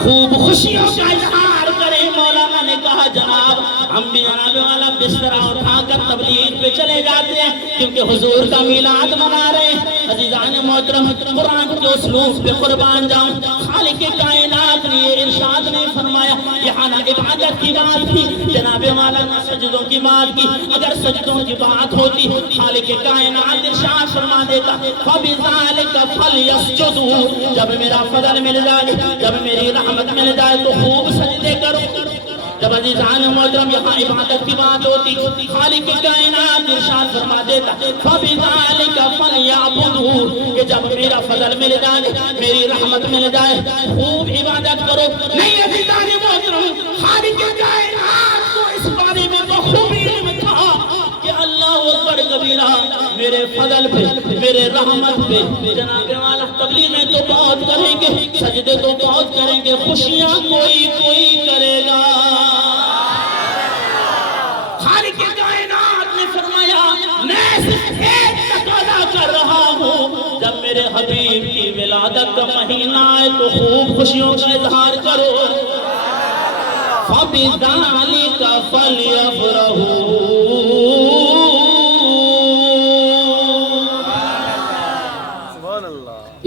خوب خوشیوں کا اظہار کریں۔ مولانا نے کہا جناب ہم بھی جناب والا بسترا اٹھا کر تبلیغ پہ چلے جاتے ہیں کیونکہ حضور کا میلاد منا رہے ہیں۔ عزیزان محترم قرآن کے اسلوب پہ قربان جاؤں، خالق کائنات نے یہ ارشاد نہیں فرمایا یہاں نہ عبادت کی بات کی جناب والا نہ سجدوں کی بات کی، اگر سجدوں کی بات ہوتی خالق کائنات ارشاد فرما دیتا فَبِذَلِكَ فَلْيَسْجُدُوا، جب میرا فضل مل جائے، جب میری رحمت مل جائے تو خوب سجدے کرو۔ جب عزیزان محترم یہاں عبادت کی بات ہوتی خالق کائنات ارشاد فرما دیتا فَبِذَلِكَ فَلْيَعْبُدُوا، کہ جب میرا فضل مل جائے، میری رحمت مل جائے خوب عبادت کرو۔ نہیں عزیزان محترم خالق کائنات کو اس بارے میں بخوبی علم تھا کہ اللہ اکبر کبیرہ، میرے فضل پہ، میرے رحمت پہ جناب والا تبلیغیں تو بہت کریں گے، سجدے تو بہت کریں گے، خوشیاں کوئی کوئی کرے گا۔ خالق کائنات نے فرمایا میں صرف ایک تقاضا کر رہا ہوں، جب میرے حبیب کی ولادت کا مہینہ آئے تو خوب خوشیوں کا اظہار کرو۔ فَبِذَلِكَ فَلْيَفْرَحُوا،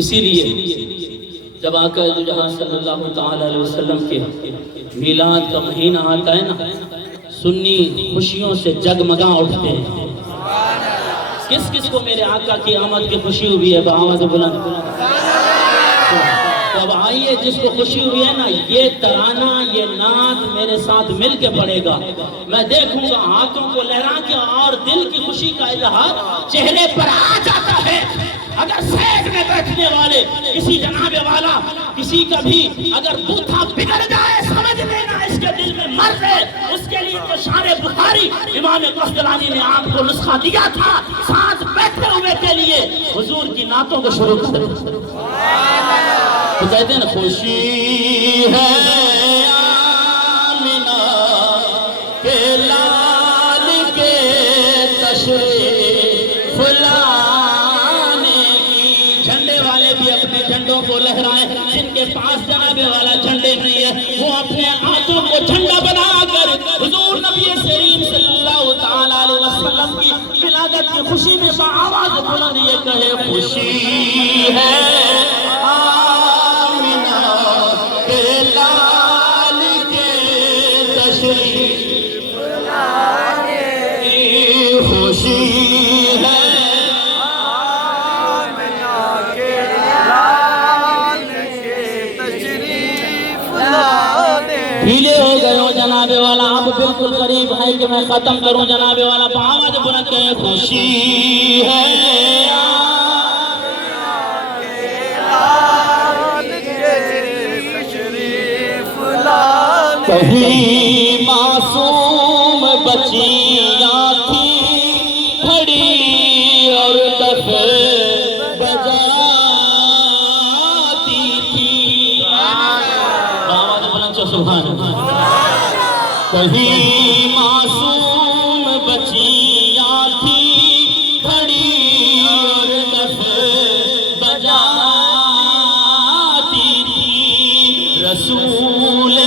اسی لیے جب آقا دو جہاں صلی اللہ تعالی علیہ وسلم کے میلاد کا مہینہ آتا ہے نا، سنی خوشیوں سے جگمگا اٹھتے ہیں۔ کس کس کو میرے آقا کی آمد کی خوشی ہوئی ہے بآواز بلند؟ تو اب آئیے جس کو خوشی ہوئی ہے نا، یہ ترانہ یہ نعت میرے ساتھ مل کے پڑے گا، میں دیکھوں گا ہاتھوں کو لہرا کے اور دل کی خوشی کا اظہار چہرے پر آ جاتا ہے۔ اگر سیٹ میں بیٹھنے والے کسی جناب والا کسی کا بھی اگر بوتھا بگڑ جائے سمجھ لینا اس کے دل میں مرض ہے، اس کے لیے تو شان بخاری امام قسطلانی نے آپ کو نسخہ دیا تھا، ساتھ بیٹھے ہوئے کے لیے حضور کی نعتوں کو شروع کر دیں۔ تو کہتے ہیں خوشی ہے آمنہ کے لال کے تشریف لانے کی، جھنڈے والے بھی اپنے جھنڈوں کو لہرائیں، جن کے پاس جناب والا جھنڈے نہیں ہے وہ اپنے ہاتھوں کو جھنڈا بنا کر حضور نبی کریم صلی اللہ تعالی علیہ وسلم کی ولادت کی خوشی میں بآواز بلند یہ کہے خوشی ہے ڈھیلے ہو گئے ہو جناب والا، اب بالکل قریب ہے کہ میں ختم کروں جناب والا، بآواز بلند کہیں خوشی ہے کہیں معصوم بچیاں تھی کھڑی اور دف بجاتی تھی، آواز بلند سے سبحان اللہ، کہیں معصوم بچیاں تھی کھڑی اور دف بجاتی تھی، رسول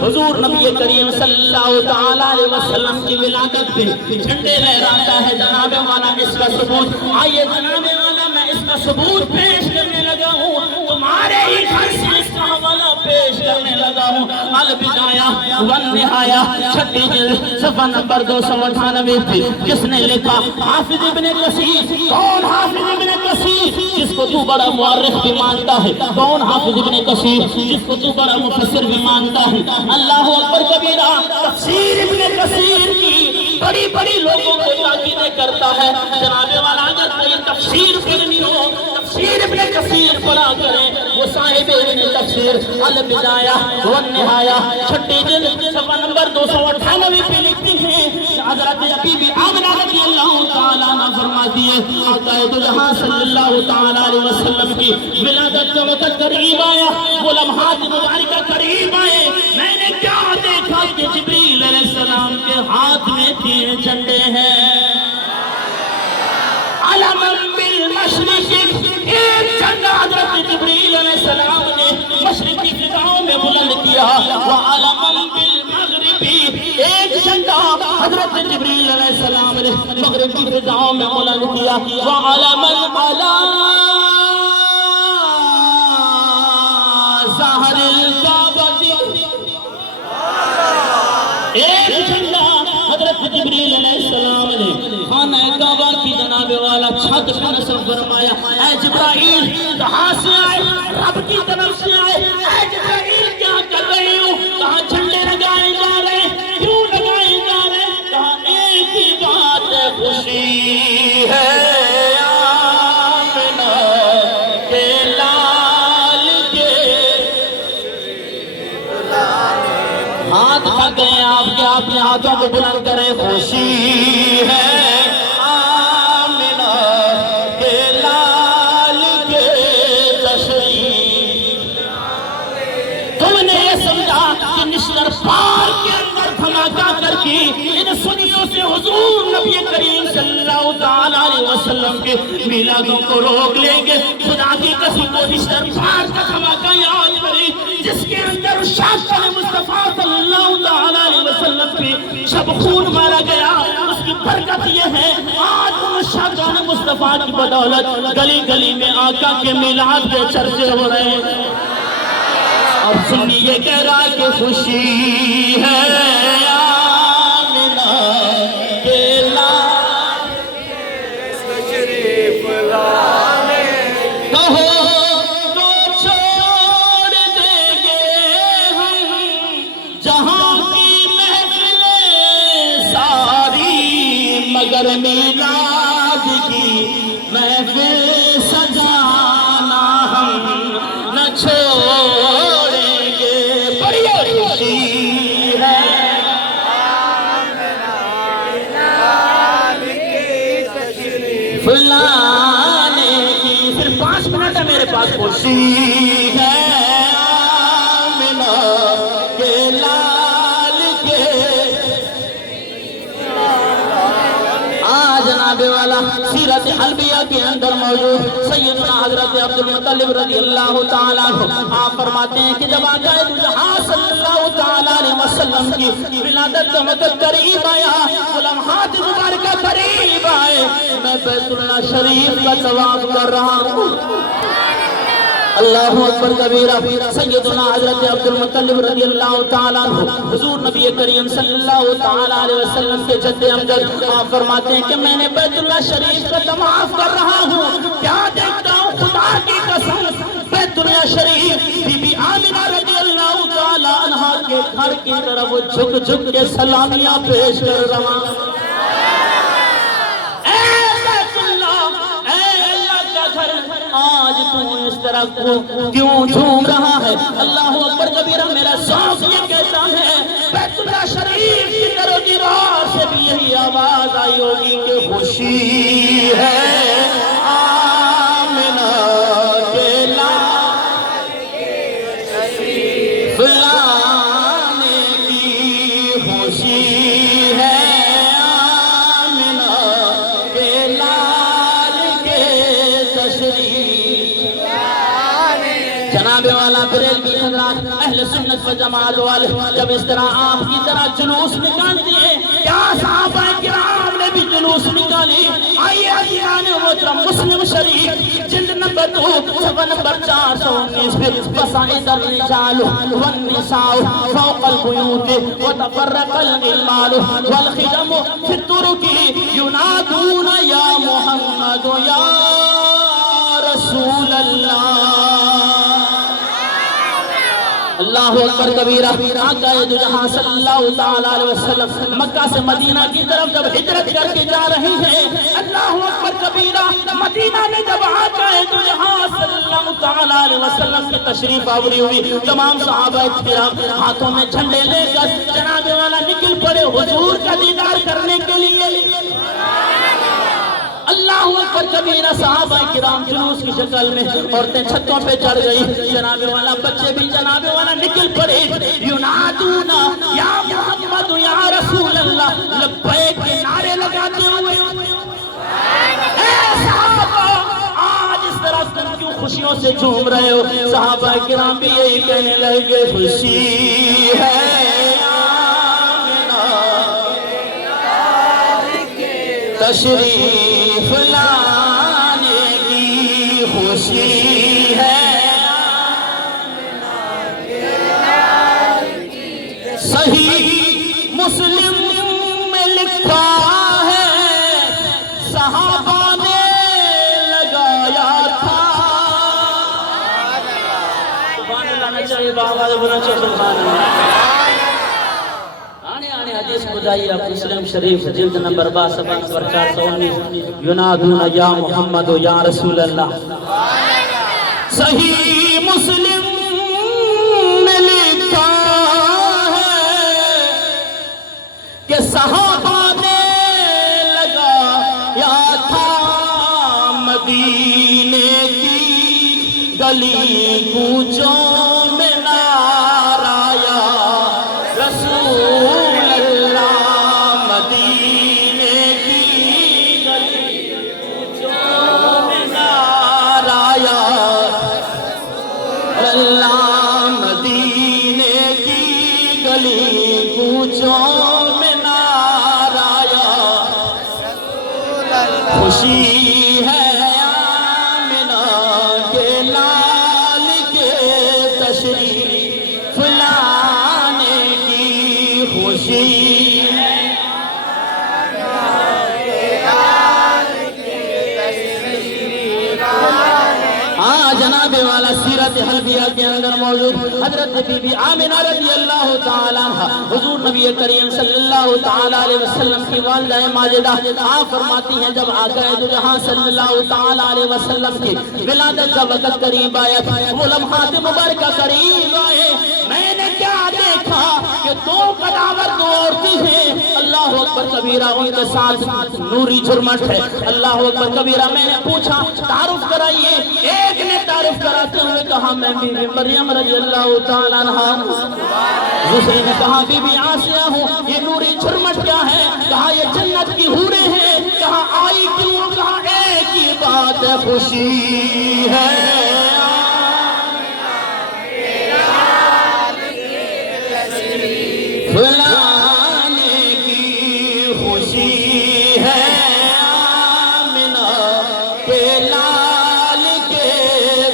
حضور نبی کریم صلی اللہ تعالی علیہ وسلم کی ولادت پہ جھنڈے لہراتا ہے جناب والا، اس کا ثبوت آئیے جناب والا میں اس کا کا ثبوت پیش کرنے لگا ہوں، تمہارے ہی گھر سے اس کا حوالہ پیش کرنے لگا ہوں۔ البدایہ والنہایہ چھٹی جلد صفحہ نمبر 298 پہ کس نے لکھا؟ حافظ ابن کثیر۔ کون حافظ ابن کثیر جس کو تو بڑا مورخ بھی مانتا ہے؟ کون حافظ ابن کثیر جس کو تو بڑا مفسر بھی مانتا ہے؟ اللہ اکبر کبیرہ۔ تفسیر ابن کثیر کی بڑی بڑی لوگوں کو تاکیدیں کرتا ہے۔ جناب والا اگر کوئی تفسیر پڑھنی ہو، تفسیر ابن کثیر پڑھا کریں۔ وہ صاحب ابن تفسیر البدایہ والنہایہ چھٹی جلد صفحہ نمبر 298 پہ لکھتی ہیں کہ حضرت بی بی آمنہ رضی اللہ تعالیٰ عنہ فرماتی ہے آقا دو جہاں صلی اللہ تعالیٰ علیہ وسلم کی ولادت کا وقت قریب آیا، وہ لمحات مبارکہ قریب آئے، میں نے کیا دیکھا کہ جبریل علیہ السلام کے ہاتھ میں 3 جھنڈے ہیں۔ علماً بالمشرق، ایک جھنڈا حضرت جبریل علیہ السلام نے مشرقی فضاؤں میں بلند کیا، وعلماً بالمغربی، ایک جھنڈا حضرت جبریل علیہ السلام نے مغربی فضاؤں میں بلند کیا، وعلماً علی ظہر الکعبہ، ایک جھنڈا حضرت جبریل علیہ السلام نے خانہ کعبہ کی جناب والا چھت پر نصب فرمایا۔ اے جبرائیل کہاں سے آئے؟ رب کی طرف سے آئے۔ اے جبرائیل کیا کر رہے ہو؟ کہاں جھنڈے لگائے جا رہے ہیں؟ کیوں لگائے جا رہے ہیں؟ کہاں ایک ہی بات ہے، خوشی ہے آمنہ کے لال کے۔ ہاتھ تھک گئے آپ کے، آپ نے ہاتھوں کو بلند کرے، خوشی ہے آمنہ کے لال کے تشریف۔ تم نے یہ سمجھا کہ نشتر پار کے اندر دھماکہ کر کے ان سنیوں سے حضور نبی کریم صلی اللہ تعالیٰ علیہ وسلم کے میلادوں کو روک لیں گے۔ خدا کی قسم کو نشتر پار کا دھماکہ یاد کریں جس کے اندر شاہ مصطفیٰ صلی اللہ تعالیٰ علیہ وسلم پہ شب خون مارا گیا۔ اس کی برکت یہ ہے آج ان شاہ مصطفیٰ کی بدولت گلی گلی میں آقا کے میلاد کے چرچے ہو رہے ہیں۔ اور سنی یہ کہہ رہا ہے کہ خوشی ہے آمنہ کے لال تشریف لانے، کہو تو چھوڑ دیں گے ہم جہاں کی محفلیں ساری، مگر میلاد کی محفل سجانا ہم نہ چھوڑیں گے۔ بڑی خوشی ہے فلانے کی، صرف 5 منٹ ہے میرے پاس۔ خوشی ہے آمنہ کے لال کے۔ جناب والا سیرت حلبیہ کے اندر موجود سیدنا حضرت عبدالمطلب رضی اللہ تعالیٰ عنہ آپ فرماتے ہیں کہ جب آقا دو جہاں صلی اللہ تعالیٰ علیہ وسلم کی ولادت کا وقت قریب آیا، لمحات مبارکہ قریب آئے، میں بیت اللہ شریف کا طواف کر رہا ہوں۔ اللہ اکبر کبیرہ۔ سیدنا حضرت عبدالمطلب رضی اللہ تعالیٰ عنہ حضور نبی کریم صلی اللہ تعالیٰ علیہ وسلم کے جد امجد آپ فرماتے ہیں کہ میں نے بیت اللہ شریف کا طواف کر رہا ہوں، کیا دیکھتا ہوں؟ خدا کی قسم بیت اللہ شریف بی بی آمنہ رضی اللہ تعالیٰ عنہ کے گھر کی طرف وہ جھک جھک کے سلامیاں پیش کر رہا ہوں۔ آج تم اس طرح کو کیوں جھوم رہا ہے؟ اللہ اکبر کبیرہ۔ میرا سانس یہ کہتا ہے بیت اللہ شریف کی در و دیوار سے بھی یہی آواز آئی ہوگی کہ خوشی ہے آمنہ کے لال فلانے کی، خوشی ہے آمنہ کے لال کے تشریف۔ جناب والا بریلوی حضرات اہل سنت و جماعت والے جب اس طرح آپ کی طرح جلوس نکالتے ہیں، کیا صحابہ کرام نے بھی جلوس نکالی؟ آئیے عزیزان محترم مسلم شریف جلد نمبر 2 صفحہ نمبر 419 پہ فصائد الرجال والنساء فوق البیوت وتفرق الغلمان والخدم فی الطرق ینادون یا محمد یا رسول اللہ اللہ اکبر کبیرہ آقا دو جہاں صلی اللہ تعالیٰ علیہ وسلم مکہ سے مدینہ کی طرف جب ہجرت کر کے جا رہی ہیں اللہ اکبر کبیرہ مدینہ میں جب آقا دو جہاں صلی اللہ تعالیٰ علیہ وسلم کی تشریف آوری ہوئی تمام صحابہ کرام ہاتھوں میں جھنڈے لے کر جناب والا نکل پڑے حضور کا دیدار کرنے کے لیے اللہ اکبر کبیرہ صحابہ کرام جلوس کی شکل میں عورتیں چھتوں پہ چڑھ گئی جناب والا بچے بھی جناب والا نکل پڑے ینادون یا محمد یا رسول اللہ لبیک کے نعرے لگاتے ہوئے اے صحابہ آج اس طرح تم کیوں خوشیوں سے جھوم رہے ہو صحابہ کرام بھی یہی کہنے لگے خوشی ہے تشریف لانے کی خوشی ہے صحیح مسلم میں لکھا ہے صحابہ نے لگایا تھا سبحان اللہ نہ چاہیے بابا بنا چاہیے سبحان اللہ حدیث بجائی آپ مسلم شریف جلد نمبر 12 صفحہ نمبر 419 ینادون یا محمد یا رسول اللہ صحیح مسلم میں لکھا ہے کہ صحابہ نے لگایا تھا مدینے کی گلی کوچوں میں نعرہ یا رسول خوشی ہے آمنہ کے لال کے تشریف لانے کی خوشی ہے آمنہ کے لال کے تشریف ہاں جناب والا سیرت حلبیہ کے اندر موجود حضرت بی بی آمنہ رضی اللہ تعالیٰ عنہ حضور نبی کریم صلی اللہ تعالیٰ علیہ وسلم کی والدہ ماجدہ آپ فرماتی ہیں جب آقا دو جہاں صلی اللہ تعالیٰ علیہ وسلم کی ولادت کا وقت قریب آیا تھا وہ لمحات مبارکہ قریب آئے میں نے کیا دیکھا کہ دو قداور دو عورتیں ہیں اللہ اکبر کبیرہ ان کے ساتھ نوری جھرمٹ ہے اللہ اکبر کبیرہ میں نے پوچھا تعارف کرائیے ایک نے تعارف کراتے ہوئے کہا میں بی بی مریم رضی اللہ تعالیٰ عنہ دوسرے نے کہا بی بی آسیہ ہوں یہ نوری جھرمٹ کیا ہے کہا یہ جنت کی حوریں ہیں کہا آئی کیوں کہا ایک ہی بات ہے خوشی ہے فلانے کی خوشی ہے آمنہ کے لال کے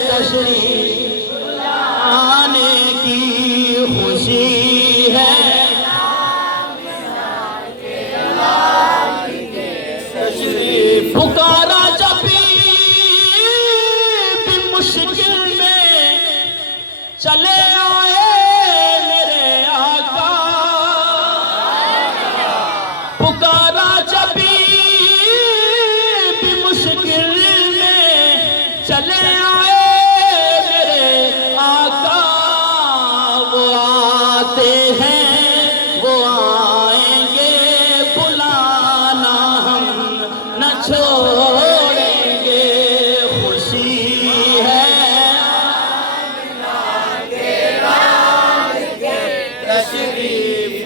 تشریف لانے کی خوشی ہے آمنہ کے لال کے تشریف پکارا جب بھی مشکل میں چلے آئے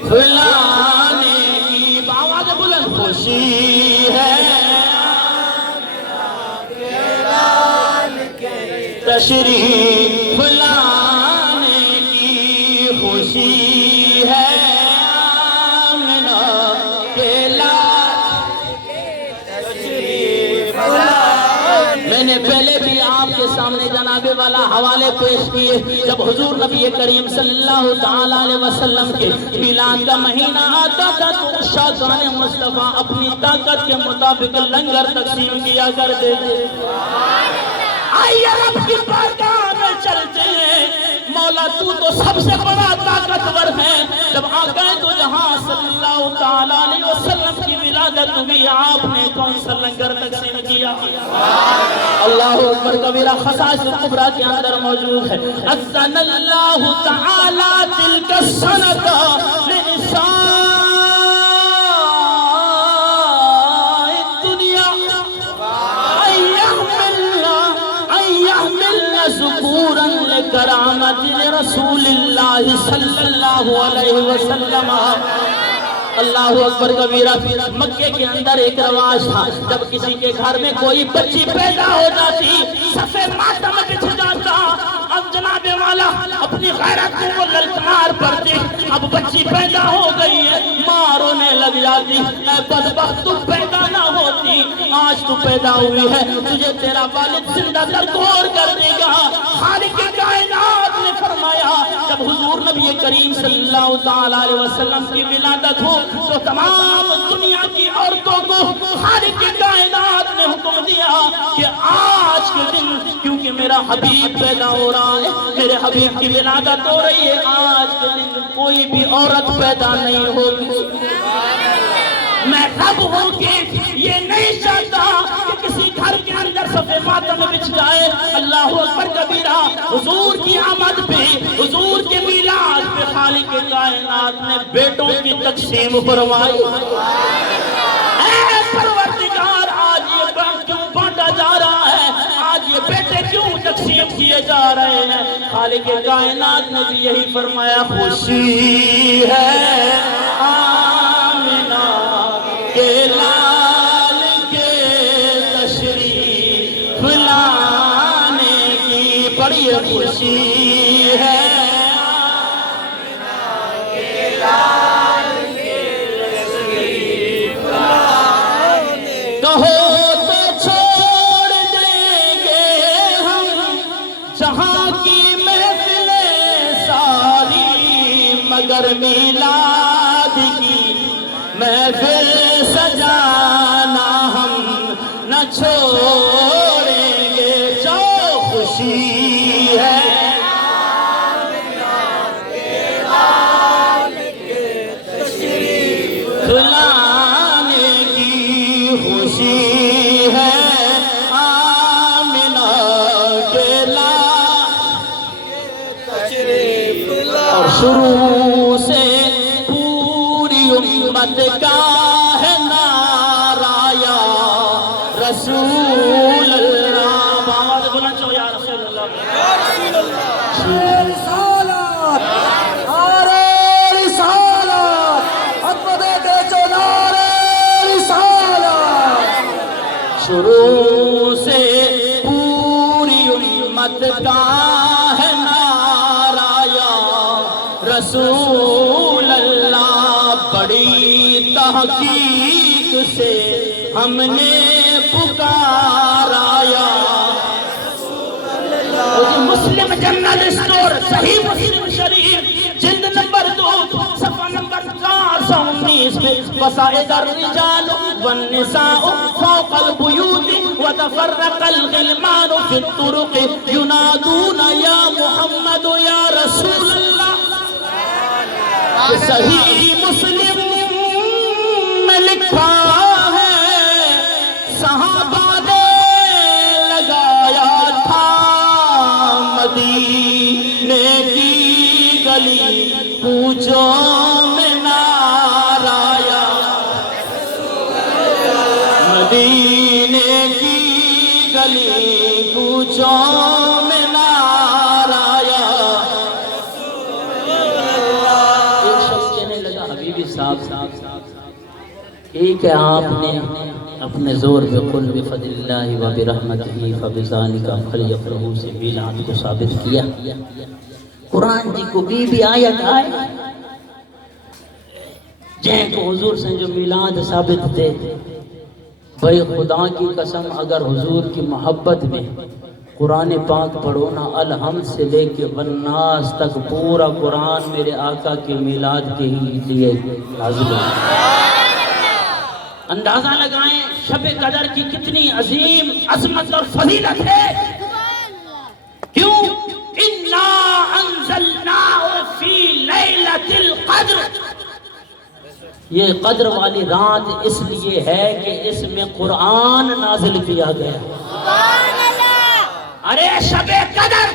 فلانے کی آواز بلند خوشی ہے تشریف لانے کی خوشی ہے آمنہ کے لال تشریف لانے میں نے پہلے بھی آپ کے سامنے جناب والا حوالے پیش کیے. جب حضور نبی کریم صلی اللہ تعالیٰ علیہ وسلم کے میلاد کا مہینہ آتا تھا تو شاہزان مصطفیٰ اپنی طاقت کے مطابق لنگر تقسیم کیا کرتے تھے. آئیے رب کی بارگاہ میں چلتے ہیں. مولا تو سب سے بڑا طاقتور ہے. جب آقا تو جہاں صلی اللہ تعالیٰ علیہ وسلم کی ولادت ہوئی آپ نے کون سا لنگر تقسیم کیا؟ اللہ اکبر کبیرہ. خصائص کبریٰ کے اندر موجود ہے. اذن اللہ تعالیٰ تلک السنۃ لنساء الدنیا ذکورا لکرامت رسول اللہ صلی اللہ علیہ وسلم. اللہ اکبر کبیرہ. مکے کے اندر ایک رواج تھا جب کسی کے گھر میں کوئی بچی پیدا ہو جاتی صفے ماتم بچھ جاتا. اب جناب والا اپنی غیرت کو وہ للکار پڑتی. اب بچی پیدا ہو گئی ہے ماں رونے لگ جاتی. اے بدبخت تو پیدا نہ ہوتی. آج تو پیدا ہوئی ہے تجھے تیرا والد زندہ درگور کر دے گا. خالق کائنات نے فرمایا جب حضور نبی کریم صلی اللہ تعالیٰ علیہ وسلم کی ولادت ہو تو تمام دنیا کی عورتوں کو خالق کائنات نے حکم دیا کہ آج کے دن کیونکہ میرا حبیب پیدا ہو رہا ہے, میرے حبیب کی ولادت ہو رہی ہے, آج کے دن کوئی بھی عورت پیدا نہیں ہوگی. میں رب ہوں کہ یہ نہیں چاہتا کہ کسی گھر کے اندر صفے ماتم بچھ جائے. اللہ اکبر کبیرہ. حضور کی آمد پہ, حضور کے میلاد پہ خالق کائنات نے بیٹوں کی تقسیم فرمائی. اے پروردگار آج یہ کیوں بانٹا جا رہا ہے, آج یہ بیٹے کیوں تقسیم کیے جا رہے ہیں؟ خالق کائنات نے بھی یہی فرمایا خوشی ہے آمنہ کے لال کے تشریف لانے کی بڑی خوشی ہے. آمنہ کے لال کے تشریف لانے کہو تو چھوڑ دیں گے ہم جہاں کی محفلیں ساری, مگر میلاد کی محفل سجانا ہم نہ چھوڑیں گے. جو خوشی ہے لانے کی, خوشی ہے آمنہ کے اور شروع سے پوری امت کا ہے نعرہ یا رسول اللہ. آواز بلند ہو یا رسول اللہ. رسالت نعرہ رسالت حکم دے جو نعرہ رسالت. شروع سے پوری امت کا ہے نعرہ یا رسول اللہ. بڑی تحقیق سے ہم نے پکارا یا مسلم جنرل اسٹور صحیح مسلم شریف جلد نمبر 2 صفحہ نمبر 419 میں وسائد الرجال والنساء فوق البیوت وتفرق الغلمان في الطرق ينادون یا محمد یا رسول اللہ. صحیح مسلم میں لکھا ہے صحابہ نے لگایا تھا مدینے کی گلی کوچوں میں نعرہ یا مدینے کی گلی کوچوں میں نعرہ یا. ایک شخص کہنے لگا حبیبی صاحب ایک ہے آپ نے اپنے زور پہ قل بفضل اللہ و برحمتہ فبذالک فلیفرحوا سے میلاد کو ثابت کیا. قرآن جی کو بھی آیت آئے جن کو حضور سے جو میلاد ثابت تھے. بھئی خدا کی قسم اگر حضور کی محبت میں قرآن پاک پڑھو نا، الحمد سے لے کے والناس تک پورا قرآن میرے آقا کے میلاد کے ہی لیے نازل ہوا۔ اندازہ لگائیں شب قدر کی کتنی عظیم عظمت اور فضیلت ہے۔ کیوں؟ اِنَّا أَنزَلْنَاهُ فِي لَيْلَةِ الْقَدْرِ، یہ قدر والی رات اس لیے ہے کہ اس میں قرآن نازل کیا گیا۔ ارے شب قدر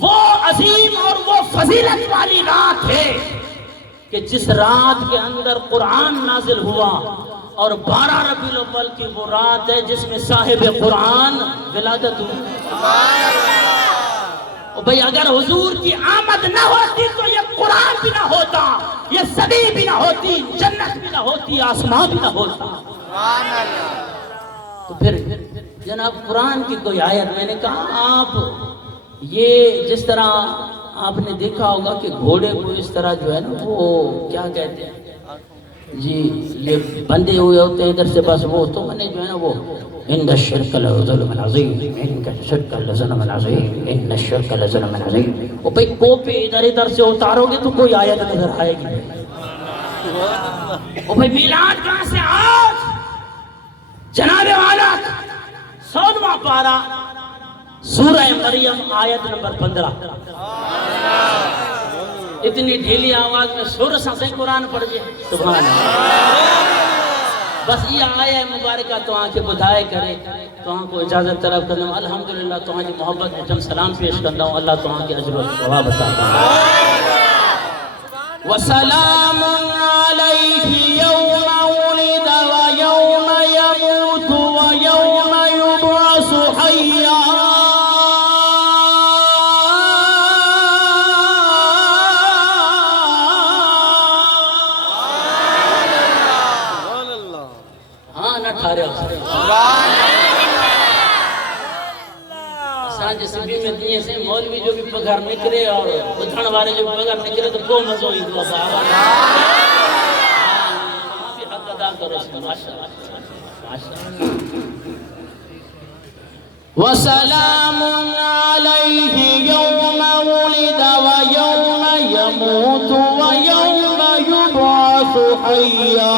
وہ عظیم اور وہ فضیلت والی رات ہے کہ جس رات کے اندر قرآن نازل ہوا، اور 12 ربیع الاول کی وہ رات ہے جس میں صاحب قرآن ولادت ہوئی۔ بھئی اگر حضور کی آمد نہ ہوتی تو یہ قرآن بھی نہ ہوتا، یہ صدی بھی نہ ہوتی، جنت بھی نہ ہوتی، آسمان بھی نہ ہوتا۔ تو پھر جناب قرآن کی کوئی آیت، میں نے کہا آپ یہ جس طرح آپ نے دیکھا ہوگا کہ گھوڑے کو اس طرح جو ہے نا وہ کیا کہتے ہیں جی، یہ بندے ہوئے ہوتے ہیں ادھر سے، بس وہ تو میں نے جو ہے نا وہ ان الشرک لظلم عظیم، ان الشرک لظلم عظیم، ان الشرک لظلم عظیم، وہ بھئی کوپے ادھر ادھر سے اتارو گے تو کوئی آیت نظر آئے گی۔ وہ بھئی میلاد کہاں سے؟ آج جناب والا 16واں پارہ سورہ مریم آیت نمبر 15۔ اتنی ڈھیلی آواز میں سور سے قرآن پڑھ جائے، سبحان اللہ۔ بس یہ آیہ مبارکہ تو آنکھیں بدھائے کرے، تو آنکھ کو اجازت طلب کرنا ہوں۔ الحمدللہ تو آنکھ محبت میں جم سلام پیش کرنا ہوں، اللہ تو آنکھ عجر و ثواب بتاتا ہوں۔ وَسَلَامٌ عَلَيْهِ يَوْمَ وُلِدَ وَيَوْمَ يَمُوتُ وَيَوْمَ يُبْعَثُ حَيًّا۔ سانجھ سبھی میں دیئے سے مولوی جو بھی پگھر نکرے اور بدھن والے جو بھی پگھر نکرے تو کو مزو ہی دعا بابا بھی حق ادا کرو اس میں، ماشاءاللہ۔ وَسَلَامٌ عَلَيْهِ يَوْمَ وُلِدَ وَيَوْمَ يَمُوتُ وَيَوْمَ يُبْعَثُ حَيًّا۔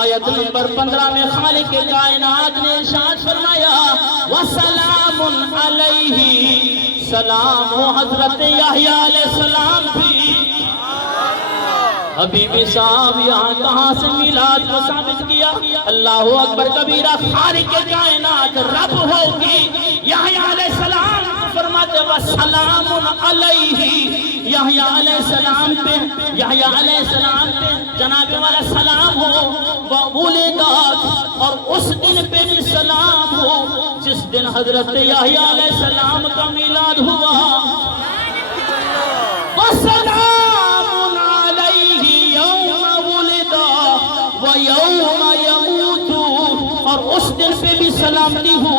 آیت نمبر 15 میں خالق کائنات نے ارشاد فرمایا وَسَلَامٌ عَلَيْهِ، سلام ہو حضرت یحییٰ علیہ السلام بھی۔ حبیبی صاحب یہاں کہاں سے میلاد کو ثابت کیا؟ اللہ اکبر کبیرہ، خالق کائنات رب ہوگی، یحییٰ علیہ السلام فرماتے وَسَلَامٌ عَلَيْهِ، یحییٰ علیہ السلام پہ جناب والا سلام ہو، وَوُلِدَتْ، اور اس دن پہ بھی سلام ہو جس دن حضرت یحییٰ علیہ السلام کا میلاد ہوا۔ وَسَلَامٌ عَلَيْهِ يَوْمَ وُلِدَ وَيَوْمَ يَمُوتُ، اور اس دن پہ بھی سلامتی ہو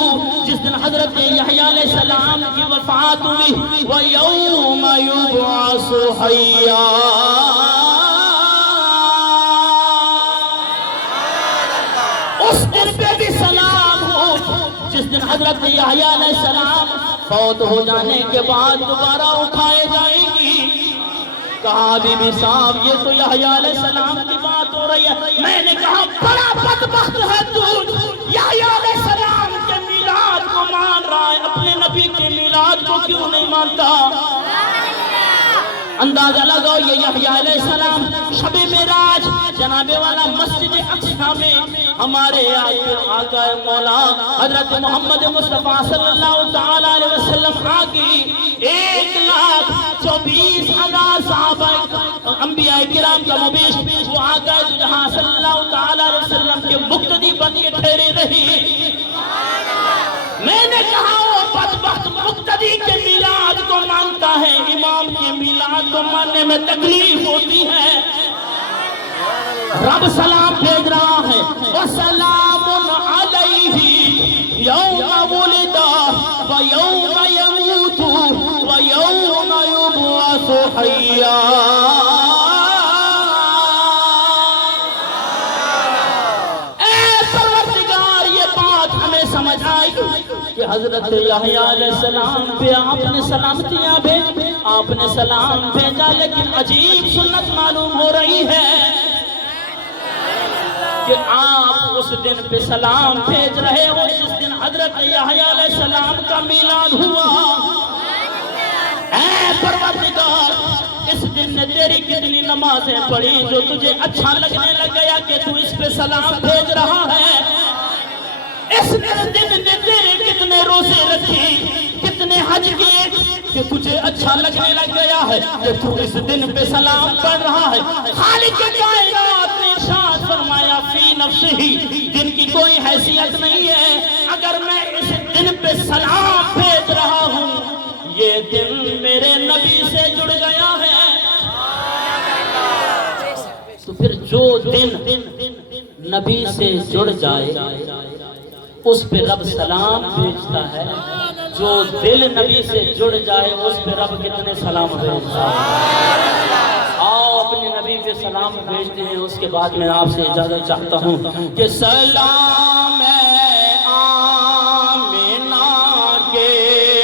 جس دن حضرت یحییٰ علیہ السلام کی وفات ہوئی۔ وَيَوْمَ يُبْعَثُ حَيًّا، اس دن پہ بھی سلام ہو جس دن حضرت یحییٰ علیہ السلام فوت ہو جانے کے بعد دوبارہ اٹھائے جائیں گی۔ کہا بی بی صاحب یہ تو یحییٰ علیہ السلام کی بات ہو رہی ہے۔ میں نے کہا بڑا بدبخت ہے تو، یحییٰ علیہ السلام کے میلاد کو مان رہا ہے، اپنے نبی کے میلاد کو کیوں نہیں مانتا؟ اندازہ لگاؤ، یہ یحییٰ علیہ السلام شب معراج جناب والا مسجد اقصیٰ میں ہمارے آقا مولا حضرت محمد مصطفیٰ صلی اللہ تعالیٰ علیہ وسلم آگی 1,24,000 صحابہ انبیاء کرام کا مبیش وہ آقا جہاں صلی اللہ تعالیٰ علیہ وسلم کے مقتدی بن کے ٹھہرے رہی۔ میں نے کہا وہ بدبخت مقتدی کے میلاد کو مانتا ہے، امام کے میلاد کو ماننے میں تکلیف ہوتی ہے۔ رب سلام بھیج رہا ہے وَسَلَامٌ عَلَيْهِ يَوْمَ وُلِدَ وَيَوْمَ يَمُوتُ وَيَوْمَ يُبْعَثُ حیا کہ حضرت یحییٰ علیہ السلام پہ آپ نے سلامتیاں بھیج آپ نے سلام بھیجا لیکن عجیب سنت معلوم ہو رہی ہے کہ آپ اس دن پہ سلام بھیج رہے ہو جس دن حضرت یحییٰ علیہ السلام کا میلاد ہوا اے پروردگار اس دن نے تیری کتنی نمازیں پڑھی جو تجھے اچھا لگنے لگ گیا کہ تو اس پہ سلام بھیج رہا ہے اس دن نے تیرے کتنے روزے رکھے کتنے حج کیے کہ تجھے اچھا لگنے لگ گیا ہے کہ تو اس دن پہ سلام پڑھ رہا ہے خالق کائنات نے ارشاد فرمایا فی نفسہ دن کی کوئی حیثیت نہیں ہے اگر میں اس دن پہ سلام بھیج رہا ہوں یہ دن میرے نبی سے جڑ گیا ہے تو پھر جو دن نبی سے جڑ جائے اس پہ رب سلام بھیجتا ہے جو دل نبی سے جڑ جائے اس پہ رب کتنے سلام بھیجتا ہے آؤ اپنے نبی پہ سلام بھیجتے ہیں اس کے بعد میں آپ سے اجازت چاہتا ہوں کہ سلام آمینہ کے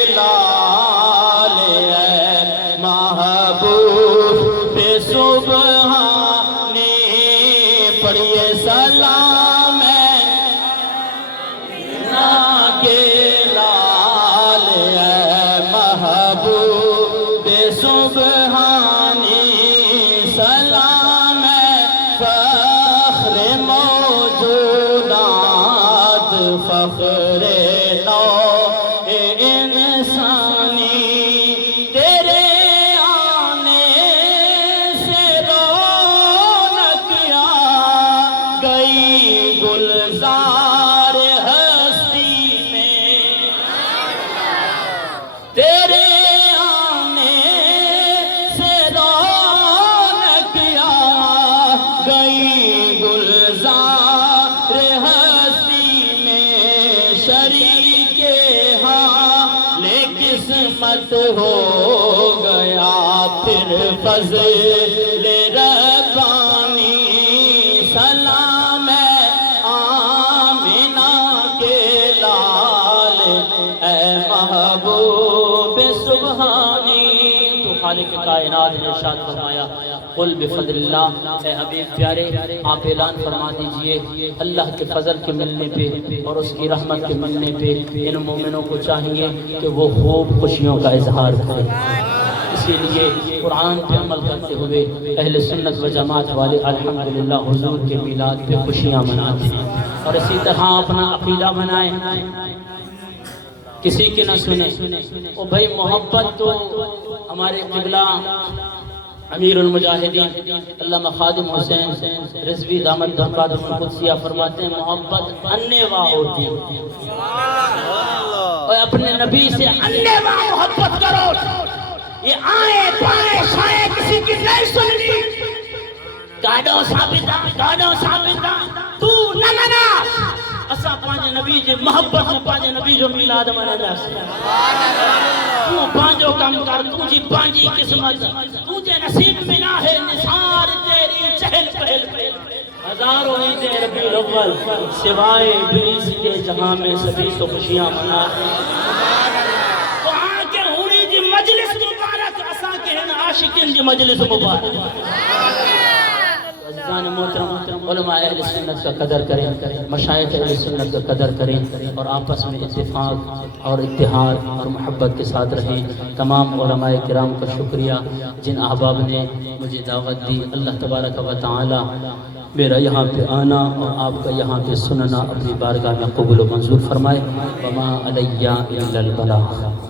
لال اے محبوب پہ سبحانی پڑھیے سلام فخر نو انسانی تیرے آنے سے رونق آ گئی گلزار ہستی میں تیرے آنے سے رونق آ گئی گلزار ہستی میں شریک ہاں لے قسمت ہو گیا پھر فضل ربانی سلام آمینہ کے لال اے محبوب سبحانی تو خالق کائنات نے ارشاد فرمایا قل بفضل اللہ اے حبیب پیارے آپ اعلان فرما دیجئے اللہ کے فضل کے ملنے پہ اور اس کی رحمت کے ملنے پہ ان مومنوں کو چاہیے کہ وہ خوب خوشیوں کا اظہار کریں اسی لیے قرآن پہ عمل کرتے ہوئے اہل سنت و جماعت والے الحمدللہ حضور کے میلاد پہ خوشیاں مناتے ہیں اور اسی طرح اپنا عقیدہ بنائیں کسی کی نہ سنیں او بھائی محبت تو ہمارے قبلہ امیر المجاہدین علامہ خادم حسین رضوی دامت برکاتہ قدسیہ فرماتے ہیں محبت انیوا ہوتی ہے اور اپنے نبی سے انیوا محبت کرو یہ آئے پائے شائے کسی کی نہیں سننی گاڑو ثابتہ تو نہ منا اسا پانچ نبی جے محبت میں پانچ نبی جو میلاد منا جا تو پانچوں کام کر تجھی پانچی قسمت تجھے نصیب ملا ہے نثار تیری چہل پہل پہ ہزاروں عید ربیع الاول سوائے ابلیس کے جہاں میں سبھی تو خوشیاں مناتے وہاں کے ہونی جی مجلس مبارک اسا کے ہیں عاشقین جی مجلس مبارک عزیزان محترم علماء اہل سنت کا قدر کریں مشائخ اہل سنت کا قدر کریں اور آپس میں اتفاق اور اتحاد اور محبت کے ساتھ رہیں تمام علماء کرام کا شکریہ جن احباب نے مجھے دعوت دی اللہ تبارک و تعالی میرا یہاں پہ آنا اور آپ کا یہاں پہ سننا اپنی بارگاہ میں قبول و منظور فرمائے وما علیہ الا البلاغ